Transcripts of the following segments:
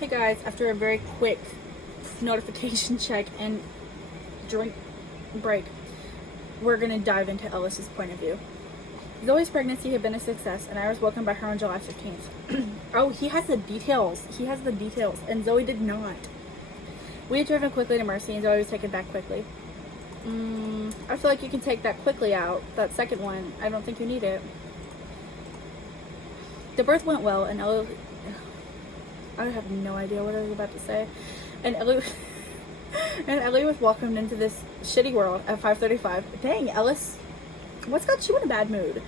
Hey guys, after a very quick notification check and drink break, we're gonna dive into Ellis's point of view. Zoe's pregnancy had been a success, and I was welcomed by her on July 15th. Oh, he has the details. He has the details, and Zoe did not. We had driven quickly to Mercy, and Zoe was taken back quickly. I feel like you can take that quickly out. That second one, I don't think you need it. The birth went well, and Ellie... I have no idea what I was about to say. And Ellie... and Ellie was welcomed into this shitty world at 5:35. Dang, Ellis. What's got you in a bad mood?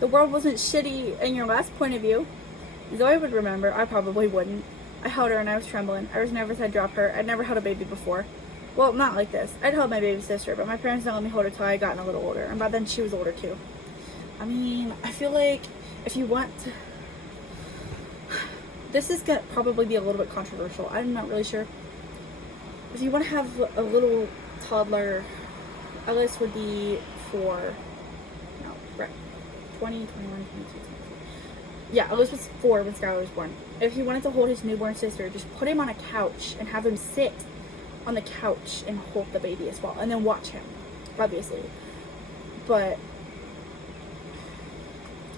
The world wasn't shitty in your last point of view. Zoe would remember. I probably wouldn't. I held her and I was trembling. I was nervous I'd drop her. I'd never held a baby before. Well, not like this. I'd held my baby sister, but my parents didn't let me hold her till I had gotten a little older. And by then she was older too. I mean, I feel like if you want to... This is going to probably be a little bit controversial. I'm not really sure. If you want to have a little toddler, Ellis would be 4... No, right. 20, 21, 22, 23. Yeah, Ellis was 4 when Skylar was born. If he wanted to hold his newborn sister, just put him on a couch and have him sit on the couch and hold the baby as well. And then watch him, obviously. But...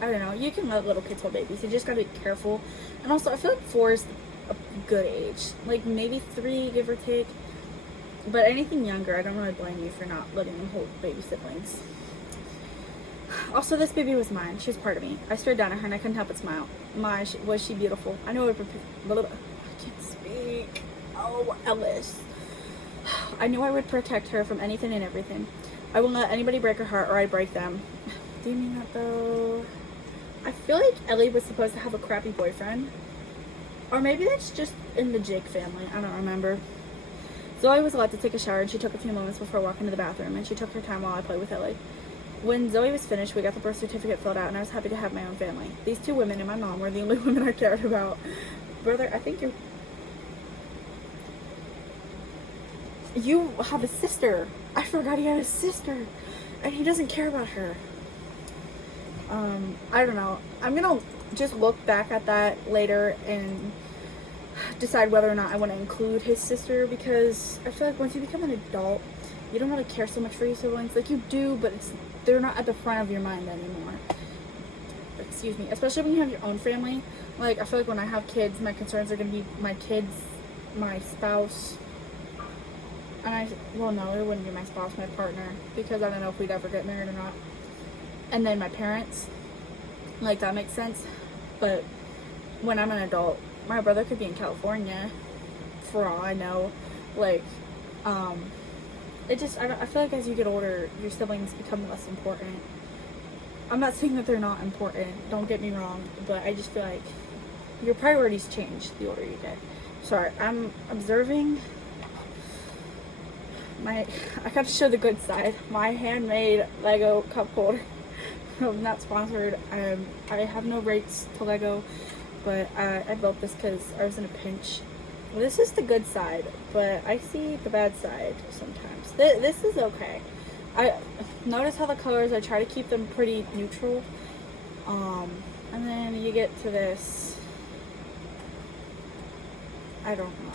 I don't know. You can let little kids hold babies. You just gotta be careful. And also, I feel like 4 is a good age. Like, maybe 3, give or take. But anything younger, I don't really blame you for not letting them hold baby siblings. Also, this baby was mine. She was part of me. I stared down at her and I couldn't help but smile. Was she beautiful? I knew I can't speak. Oh, Ellis. I knew I would protect her from anything and everything. I wouldn't let anybody break her heart or I'd break them. Do you mean that though? I feel like Ellie was supposed to have a crappy boyfriend. Or maybe that's just in the Jake family. I don't remember. Zoe was allowed to take a shower and she took a few moments before walking to the bathroom, and she took her time while I played with Ellie. When Zoe was finished, we got the birth certificate filled out and I was happy to have my own family. These 2 women and my mom were the only women I cared about. Brother, I think you have a sister. I forgot he had a sister. And he doesn't care about her. I don't know. I'm gonna just look back at that later and decide whether or not I want to include his sister, because I feel like once you become an adult, you don't really care so much for your siblings. Like, you do, but they're not at the front of your mind anymore. Excuse me. Especially when you have your own family. Like, I feel like when I have kids, my concerns are gonna be my kids, my spouse, and well, no, it wouldn't be my spouse, my partner, because I don't know if we'd ever get married or not. And then my parents. Like, that makes sense. But when I'm an adult, my brother could be in California, for all I know. Like, it just, I feel like as you get older, your siblings become less important. I'm not saying that they're not important, don't get me wrong, but I just feel like your priorities change the older you get. Sorry, I'm observing I gotta show the good side. My handmade Lego cup holder. I'm not sponsored. I have no rates to Lego, but I built this because I was in a pinch. This is the good side, but I see the bad side sometimes. This is okay. I notice how the colors, I try to keep them pretty neutral. And then you get to this. I don't know.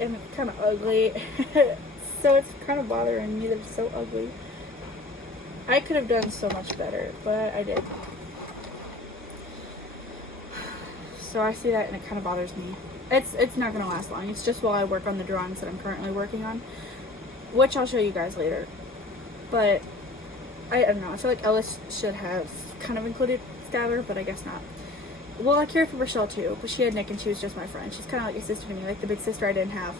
And it's kind of ugly. So it's kind of bothering me that it's so ugly. I could have done so much better, but I did. So I see that and it kind of bothers me. It's not going to last long. It's just while I work on the drawings that I'm currently working on, which I'll show you guys later. But I don't know. I feel like Ellis should have kind of included Skylar, but I guess not. Well, I cared for Rochelle too, but she had Nick and she was just my friend. She's kind of like a sister to me, like the big sister I didn't have.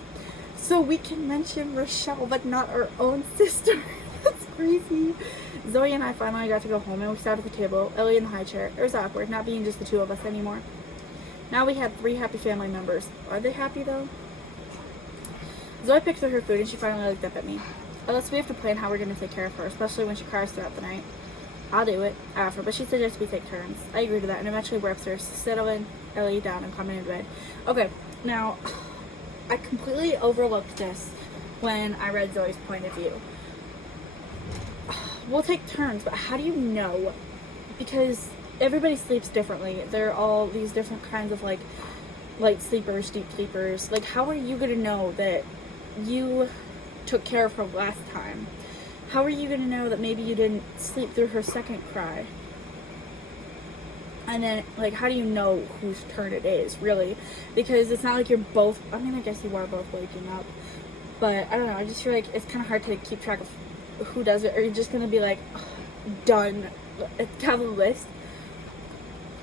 So we can mention Rochelle, but not our own sister. That's crazy. Zoe and I finally got to go home and we sat at the table, Ellie in the high chair. It was awkward, not being just the 2 of us anymore. Now we had 3 happy family members. Are they happy though? Zoe picked through her food and she finally looked up at me. Unless we have to plan how we're going to take care of her, especially when she cries throughout the night. I'll do it, I offer, but she suggested we take turns. I agreed to that, and eventually we're upstairs, settling Ellie down and climbing into bed. Okay, now, I completely overlooked this when I read Zoe's point of view. We'll take turns, but how do you know because everybody sleeps differently. There are all these different kinds of like light sleepers, deep sleepers. Like, how are you gonna know that you took care of her last time? How are you gonna know that maybe you didn't sleep through her second cry? And then, like, how do you know whose turn it is, really? Because it's not like you're both, I mean, I guess you are both waking up. But, I don't know, I just feel like it's kind of hard to keep track of who does it. Or you're just going to be like, done. Have a list.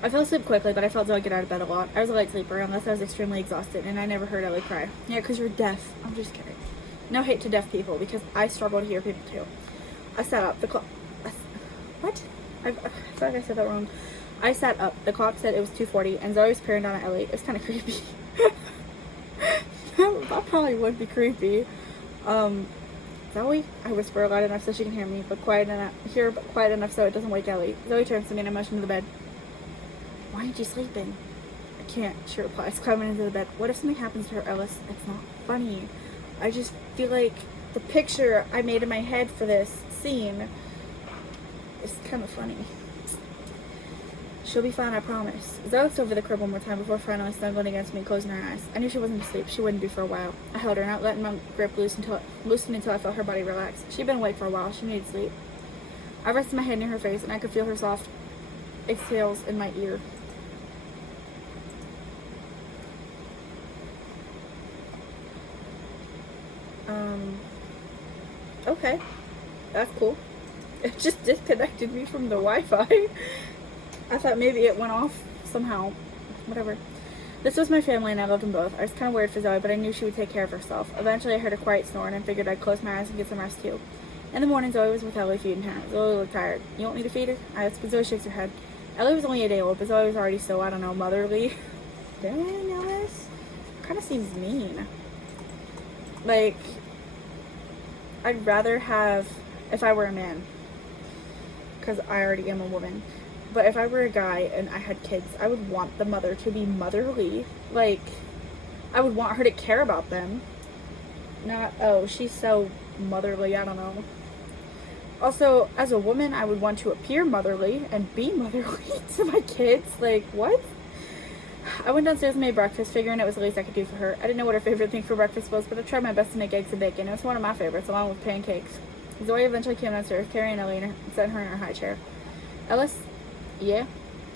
I fell asleep quickly, but I felt Zoe get out of bed a lot. I was a light sleeper, unless I was extremely exhausted, and I never heard Ellie cry. Yeah, because you're deaf. I'm just kidding. No hate to deaf people, because I struggle to hear people, too. I sat up. The clock... What? I feel like I said that wrong. I sat up. The clock said it was 2:40, and Zoe was peering down at Ellie. It was kind of creepy. That probably would be creepy. Zoe? I whisper loud enough so she can hear me, but quiet enough so it doesn't wake Ellie. Zoe turns to me and I motion to the bed. Why aren't you sleeping? I can't, she replies, climbing into the bed. What if something happens to her, Ellis? It's not funny. I just feel like the picture I made in my head for this scene is kind of funny. She'll be fine, I promise. Zoe looked over the crib one more time before finally snuggling against me and closing her eyes. I knew she wasn't asleep. She wouldn't be for a while. I held her, not letting my grip loosen until I felt her body relax. She'd been awake for a while. She needed sleep. I rested my head near her face, and I could feel her soft exhales in my ear. Okay. That's cool. It just disconnected me from the Wi-Fi. I thought maybe it went off somehow. Whatever. This was my family and I loved them both. I was kind of worried for Zoe, but I knew she would take care of herself. Eventually I heard a quiet snore and I figured I'd close my eyes and get some rest too. In the morning, Zoe was with Ellie feeding her. Zoe looked tired. You want me to feed her? I asked, but Zoe shakes her head. Ellie was only a day old, but Zoe was already so, I don't know, motherly. Dang, Ellis. Kind of seems mean. Like, I'd rather have, if I were a man, because I already am a woman, but if I were a guy and I had kids, I would want the mother to be motherly. Like, I would want her to care about them. Not, oh, she's so motherly, I don't know. Also, as a woman, I would want to appear motherly and be motherly to my kids. Like, what? I went downstairs and made breakfast, figuring it was the least I could do for her. I didn't know what her favorite thing for breakfast was, but I tried my best to make eggs and bacon. It was one of my favorites, along with pancakes. Zoe eventually came downstairs, carrying Ellie and set her in her high chair. Ellis? Yeah?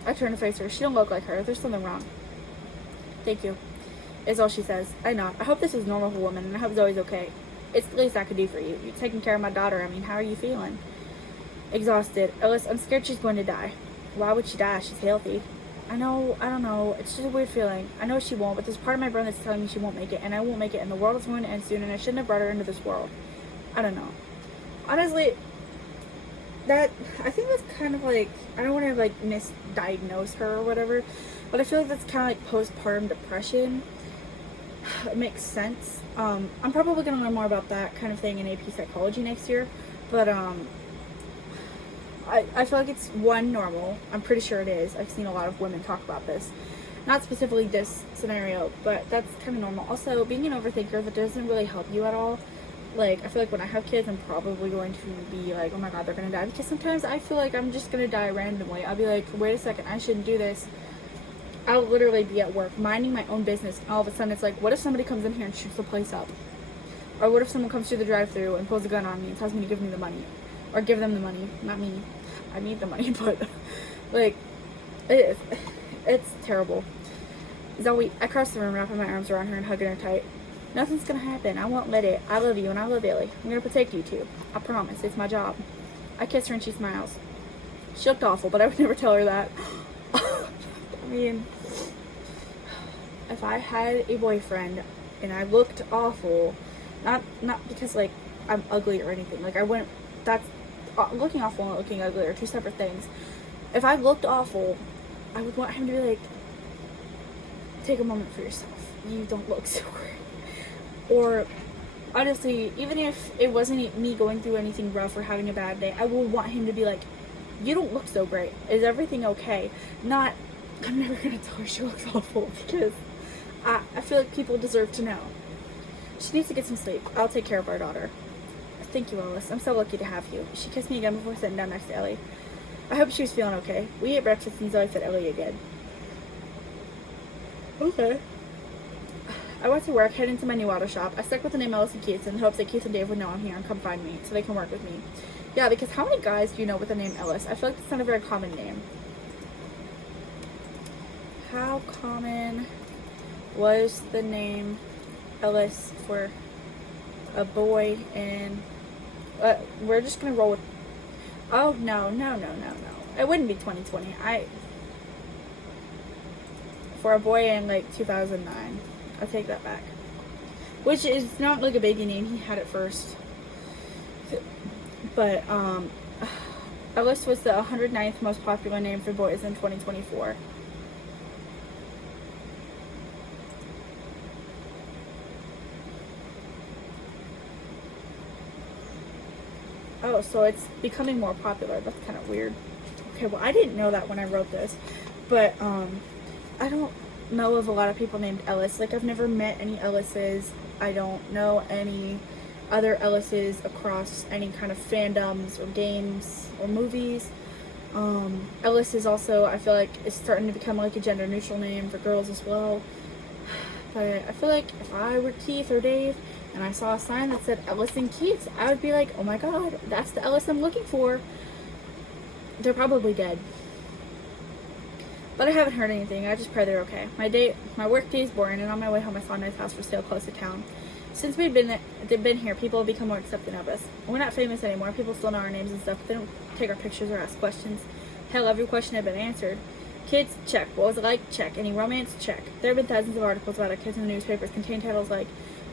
I turned to face her. She don't look like her. There's something wrong. Thank you, is all she says. I nod. I hope this is normal for a woman, and I hope Zoe's okay. It's the least I could do for you. You're taking care of my daughter. I mean, how are you feeling? Exhausted. Ellis, I'm scared she's going to die. Why would she die? She's healthy. I know, I don't know. It's just a weird feeling. I know she won't, but there's part of my brain that's telling me she won't make it, and I won't make it, and the world is going to end soon, and I shouldn't have brought her into this world. I don't know. Honestly, I think that's kind of like, I don't want to like misdiagnose her or whatever, but I feel like that's kind of like postpartum depression. It makes sense. I'm probably going to learn more about that kind of thing in AP psychology next year, but I feel like it's normal. I'm pretty sure it is. I've seen a lot of women talk about this. Not specifically this scenario, but that's kind of normal. Also, being an overthinker, that doesn't really help you at all. Like, I feel like when I have kids, I'm probably going to be like, oh my god, they're gonna die. Because sometimes I feel like I'm just gonna die randomly. I'll be like, wait a second, I shouldn't do this. I'll literally be at work, minding my own business, and all of a sudden it's like, what if somebody comes in here and shoots the place up? Or what if someone comes through the drive-thru and pulls a gun on me and tells me to give me the money? Or give them the money. Not me. I need the money, but, like, it's terrible. Zoe, I crossed the room, wrapping my arms around her and hugging her tight. Nothing's gonna happen. I won't let it. I love you and I love Ellie. I'm gonna protect you too. I promise. It's my job. I kiss her and she smiles. She looked awful, but I would never tell her that. I mean, if I had a boyfriend and I looked awful, not because like I'm ugly or anything. Like I wouldn't. That's looking awful and looking ugly are two separate things. If I looked awful, I would want him to be like, take a moment for yourself. You don't look so great. Or, honestly, even if it wasn't me going through anything rough or having a bad day, I would want him to be like, you don't look so great. Is everything okay? Not, I'm never going to tell her she looks awful, because I feel like people deserve to know. She needs to get some sleep. I'll take care of our daughter. Thank you, Ellis. I'm so lucky to have you. She kissed me again before sitting down next to Ellie. I hope she was feeling okay. We ate breakfast and Zoe said Ellie again. Okay. I went to work, head into my new auto shop. I stuck with the name Ellis and Keith in hopes that Keith and Dave would know I'm here and come find me so they can work with me. Yeah, because how many guys do you know with the name Ellis? I feel like it's not a very common name. How common was the name Ellis for a boy in... we're just going to roll with... Oh, no. It wouldn't be 2020. For a boy in, like, 2009. I'll take that back. Which is not, like, a baby name. He had it first. But, Ellis was the 109th most popular name for boys in 2024. Oh, so it's becoming more popular. That's kind of weird. Okay, well, I didn't know that when I wrote this. But, I don't know of a lot of people named Ellis. Like, I've never met any Ellises. I don't know any other Ellises across any kind of fandoms or games or movies. Ellis is also, I feel like, is starting to become like a gender neutral name for girls as well. But I feel like if I were Keith or Dave and I saw a sign that said Ellis and Keith, I would be like, oh my god, that's the Ellis I'm looking for. They're probably dead. But I haven't heard anything. I just pray they're okay. My work day is boring, and on my way home I saw a nice house for sale close to town. Since we've been here, people have become more accepting of us. We're not famous anymore. People still know our names and stuff, but they don't take our pictures or ask questions. Hell, every question had been answered. Kids? Check. What was it like? Check. Any romance? Check. There have been thousands of articles about our kids in the newspapers contain titles like,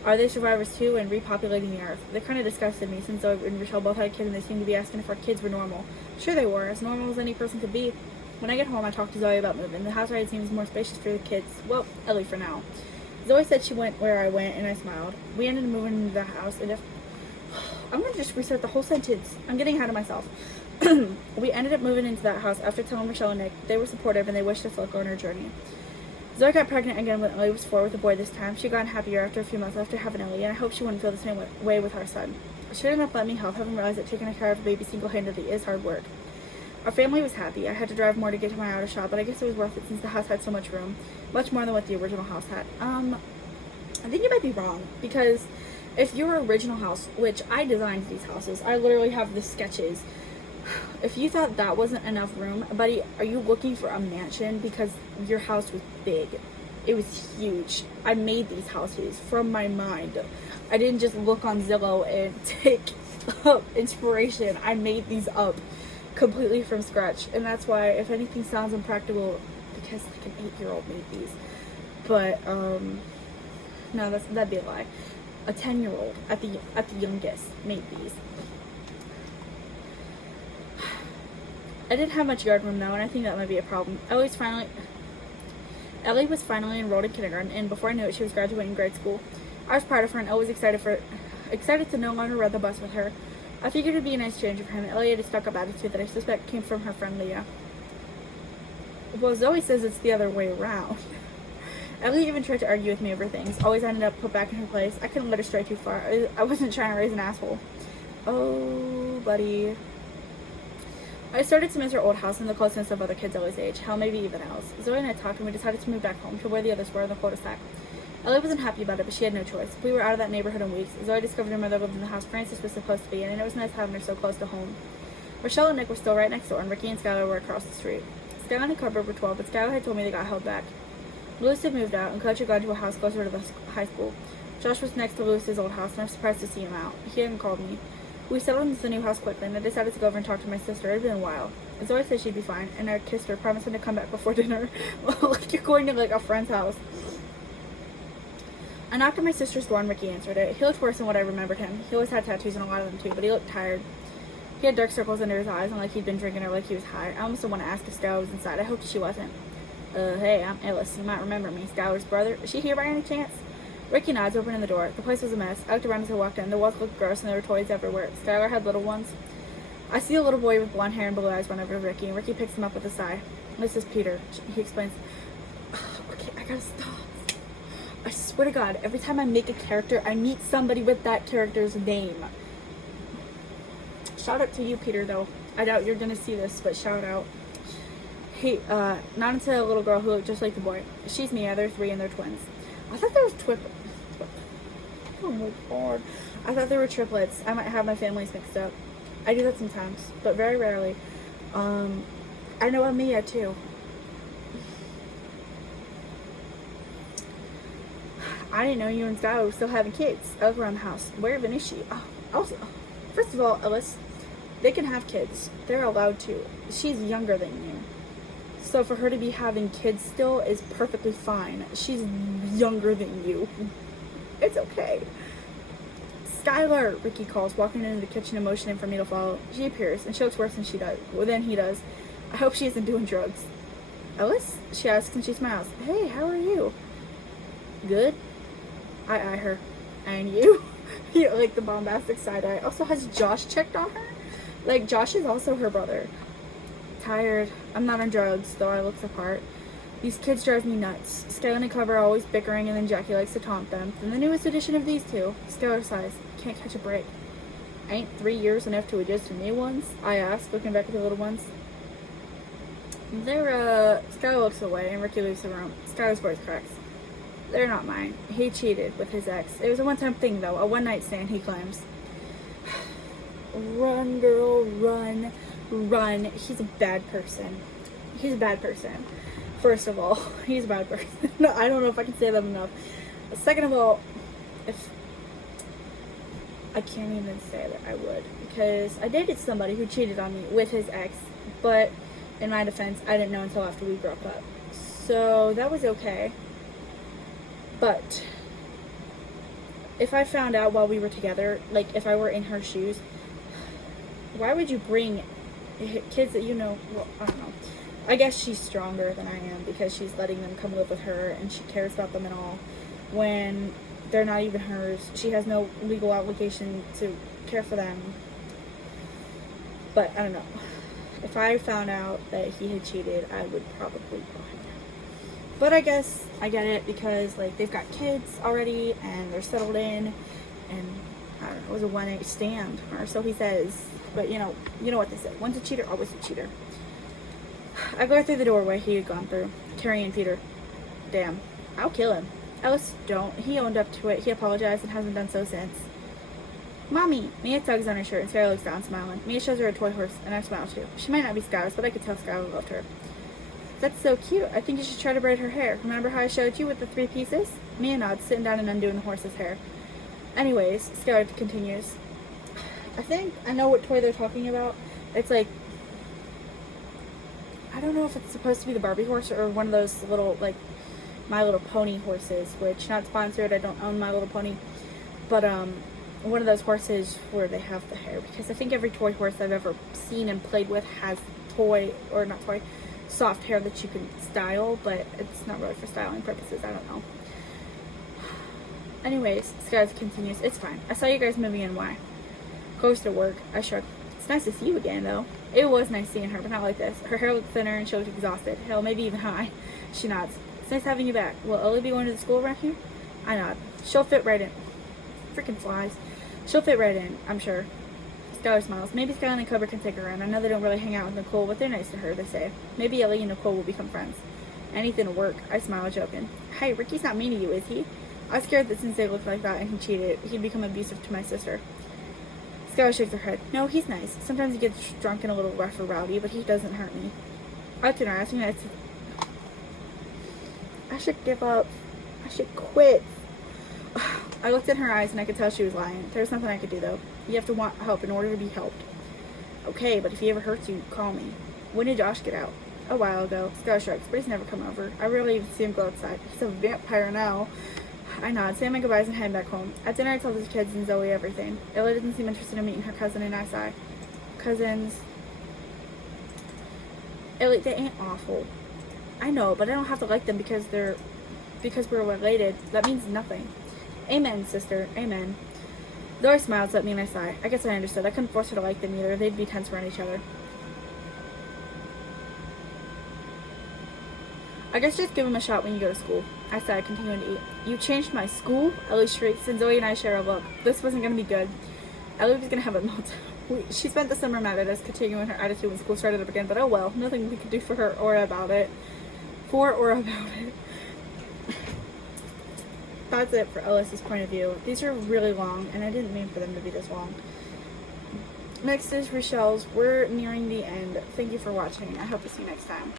Are They Survivors Too? And Repopulating the Earth. They kind of disgusted me since Zoe and Rochelle both had kids and they seemed to be asking if our kids were normal. Sure they were, as normal as any person could be. When I get home, I talk to Zoe about moving. The house ride seems more spacious for the kids. Well, Ellie for now. Zoe said she went where I went, and I smiled. We ended up moving into the house, and I'm going to just restart the whole sentence. I'm getting ahead of myself. We ended up moving into that house after telling Rochelle and Nick they were supportive and they wished us luck on her journey. Zoe got pregnant again when Ellie was 4 with a boy this time. She got happier after a few months after having Ellie, and I hope she wouldn't feel the same way with our son. She did not let me help, having realized that taking care of a baby single-handedly is hard work. Our family was happy. I had to drive more to get to my auto shop, but I guess it was worth it since the house had so much room. Much more than what the original house had. I think you might be wrong, because if your original house, which I designed these houses, I literally have the sketches. If you thought that wasn't enough room, buddy, are you looking for a mansion? Because your house was big. It was huge. I made these houses from my mind. I didn't just look on Zillow and take inspiration. I made these up completely from scratch, and that's why if anything sounds impractical, because like an 8-year-old made these. But no, that'd be a lie. A 10-year-old at the youngest made these. I didn't have much yard room though, and I think that might be a problem. Ellie was finally enrolled in kindergarten, and before I knew it, she was graduating grade school. I was proud of her and always excited to no longer ride the bus with her. I figured it'd be a nice change for him. Ellie had a stuck-up attitude that I suspect came from her friend Leah. Well, Zoe says it's the other way around. Ellie even tried to argue with me over things. Always ended up put back in her place. I couldn't let her stray too far. I wasn't trying to raise an asshole. Oh, buddy. I started to miss our old house and the closeness of other kids Ellie's age. Hell, maybe even else. Zoe and I talked and we decided to move back home to where the others were in the cul-de-sac. Ellie wasn't happy about it, but she had no choice. We were out of that neighborhood in weeks. Zoe discovered her mother lived in the house Francis was supposed to be in, and it was nice having her so close to home. Rochelle and Nick were still right next door, and Ricky and Skylar were across the street. Skylar and Cooper were 12, but Skylar had told me they got held back. Lewis had moved out, and Coach had gone to a house closer to the high school. Josh was next to Lewis's old house, and I was surprised to see him out. He hadn't called me. We settled into the new house quickly, and I decided to go over and talk to my sister. It had been a while. Zoe said she'd be fine, and I kissed her, promising to come back before dinner. Like you're going to like a friend's house. I knocked on my sister's door and Ricky answered it. He looked worse than what I remembered him. He always had tattoos and a lot of them too, but he looked tired. He had dark circles under his eyes and like he'd been drinking or like he was high. I almost didn't want to ask if Skylar was inside. I hoped she wasn't. Hey, I'm Ellis. You might remember me. Skylar's brother. Is she here by any chance? Ricky nods, opening the door. The place was a mess. I looked around as I walked in. The walls looked gross and there were toys everywhere. Skylar had little ones. I see a little boy with blonde hair and blue eyes run over to Ricky, and Ricky picks him up with a sigh. This is Peter. He explains. Okay, I gotta stop. I swear to God, every time I make a character, I meet somebody with that character's name. Shout out to you, Peter, though. I doubt you're gonna see this, but shout out. Hey, not into a little girl who looked just like the boy. She's Mia. They're 3 and they're twins. I thought there was oh my god. I thought they were triplets. I might have my families mixed up. I do that sometimes, but very rarely. I know I'm Mia too. I didn't know you and Sky were still having kids. I look around the house. Where even is she? Oh, also, first of all, Ellis, they can have kids. They're allowed to. She's younger than you. So for her to be having kids still is perfectly fine. She's younger than you. It's okay. Skylar, Ricky calls, walking into the kitchen and motioning for me to follow. She appears, and she looks worse than she does. Well, than he does. I hope she isn't doing drugs. Ellis? She asks, and she smiles. Hey, how are you? Good. I eye her. And you? You know, like the bombastic side eye. Also, has Josh checked on her? Like, Josh is also her brother. Tired. I'm not on drugs, though I look the part. These kids drive me nuts. Skylar and Cover are always bickering, and then Jackie likes to taunt them. Then the newest addition of these two. Skylar sighs. Can't catch a break. Ain't 3 years enough to adjust to new ones? I ask, looking back at the little ones. Skylar looks away, and Ricky leaves the room. Skylar's voice cracks. They're not mine. He cheated with his ex. It was a one-time thing, though. A one-night stand, he claims. Run, girl, run. Run. He's a bad person. He's a bad person. First of all, he's a bad person. No, I don't know if I can say that enough. Second of all, if I can't even say that I would, because I dated somebody who cheated on me with his ex, but in my defense, I didn't know until after we broke up. So that was okay. But if I found out while we were together, like if I were in her shoes, why would you bring kids that you know? Well, I don't know. I guess she's stronger than I am because she's letting them come live with her and she cares about them and all when they're not even hers. She has no legal obligation to care for them. But I don't know. If I found out that he had cheated, I would probably go him. But I guess I get it because like they've got kids already and they're settled in and I don't know, it was a one-night stand or so he says. But you know what they say. Once a cheater, always a cheater. I go through the doorway he had gone through, carrying Peter. Damn, I'll kill him. Ellis, don't. He owned up to it. He apologized and hasn't done so since. Mommy! Mia tugs on her shirt and Skylar looks down, smiling. Mia shows her a toy horse, and I smile too. She might not be Skylar's, but I could tell Skylar loved her. That's so cute. I think you should try to braid her hair. Remember how I showed you with the 3 pieces? Mia nods, sitting down and undoing the horse's hair. Anyways, Skylar continues. I think I know what toy they're talking about. It's like, I don't know if it's supposed to be the Barbie horse or one of those little, like, My Little Pony horses, which, not sponsored, I don't own My Little Pony, but, one of those horses where they have the hair, because I think every toy horse I've ever seen and played with has soft hair that you can style, but it's not really for styling purposes, I don't know. Anyways, Skylar continues, it's fine. I saw you guys moving in, why? Goes to work. I shrugged. It's nice to see you again, though. It was nice seeing her, but not like this. Her hair looked thinner and she looked exhausted. Hell, maybe even high. She nods. It's nice having you back. Will Ellie be going to the school around here? I nod. She'll fit right in. Freaking flies. She'll fit right in, I'm sure. Skylar smiles. Maybe Skylar and Cobra can take her around. I know they don't really hang out with Nicole, but they're nice to her, they say. Maybe Ellie and Nicole will become friends. Anything will work. I smile, joking. Hey, Ricky's not mean to you, is he? I was scared that since they looked like that and he cheated, he'd become abusive to my sister. Skylar shakes her head. No, he's nice. Sometimes he gets drunk and a little rough or rowdy, but he doesn't hurt me. I looked at her. I should give up. I should quit. I looked in her eyes and I could tell she was lying. There's nothing I could do, though. You have to want help in order to be helped. Okay, but if he ever hurts you, call me. When did Josh get out? A while ago. Skylar shrugs, but he's never come over. I rarely even see him go outside. He's a vampire now. I nod, say my goodbyes and head back home. At dinner I tell the kids and Zoe everything. Ella doesn't seem interested in meeting her cousin and I sigh. Cousins. Ellie, they ain't awful. I know, but I don't have to like them because we're related. That means nothing. Amen, sister. Amen. Zoe smiles at me and I sigh. I guess I understood. I couldn't force her to like them either. They'd be tense around each other. I guess just give him a shot when you go to school. I said, continuing to eat. You changed my school? Ellie shrieks, and Zoe and I share a look. This wasn't going to be good. Ellie was going to have a meltdown. She spent the summer mad at us, continuing her attitude when school started up again, but oh well, nothing we could do for her or about it. That's it for Ellis's point of view. These are really long, and I didn't mean for them to be this long. Next is Rochelle's. We're nearing the end. Thank you for watching. I hope to see you next time.